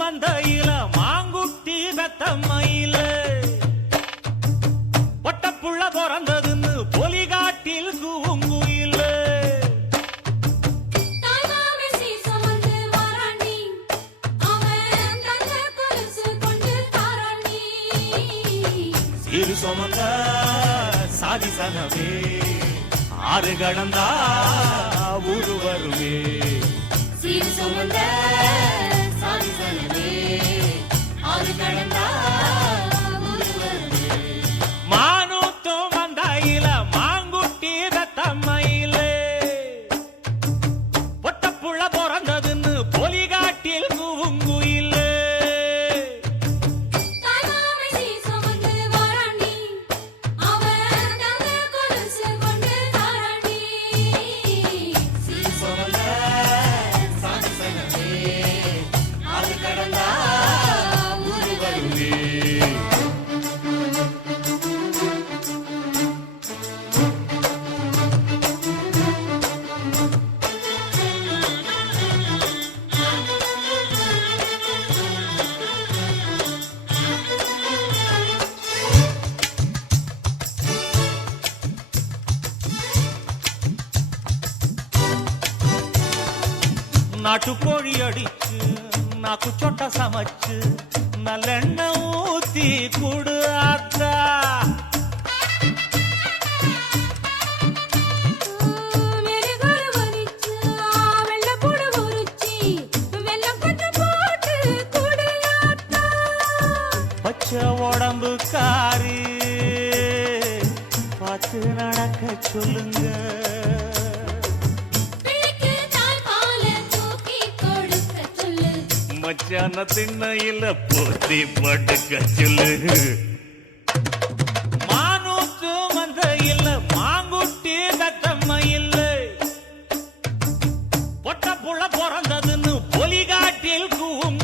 மந்தையில மாங்குட்டி பெத்தம்மையில பொட்டப்புள்ள பிறந்ததுன்னு பொலிகாட்டில் கூங்குயில சிறு சுமந்த சாதி சனவே ஆறு கடந்தா ஊரு வருவே சிறு சுமந்த சாதி சனவே ஆறு கடந்தா ஊரு வருவே மானூத்தும் மந்தையில மாங்குட்டி பெத்தம்மையில பொட்டப்புள்ள பிறந்ததுன்னு பொலிகாட்டில் கூங்குயில நாட்டுக்கோழி அடிச்சு நாக்கு சொட்ட சமைச்சு நல்லெண்ணெய் ஊத்தி குடு ஆத்தா பச்சை உடம்பு காரி பார்த்து நடக்க சொல்லுங்க மச்சான திண்ணையில போத்தி படுக்க சொல்லு மானூத்து மந்தையில மாங்குட்டி பெத்தம்மையில பொட்டப்புள்ள பிறந்ததுன்னு பொலிகாட்டில் கூவும்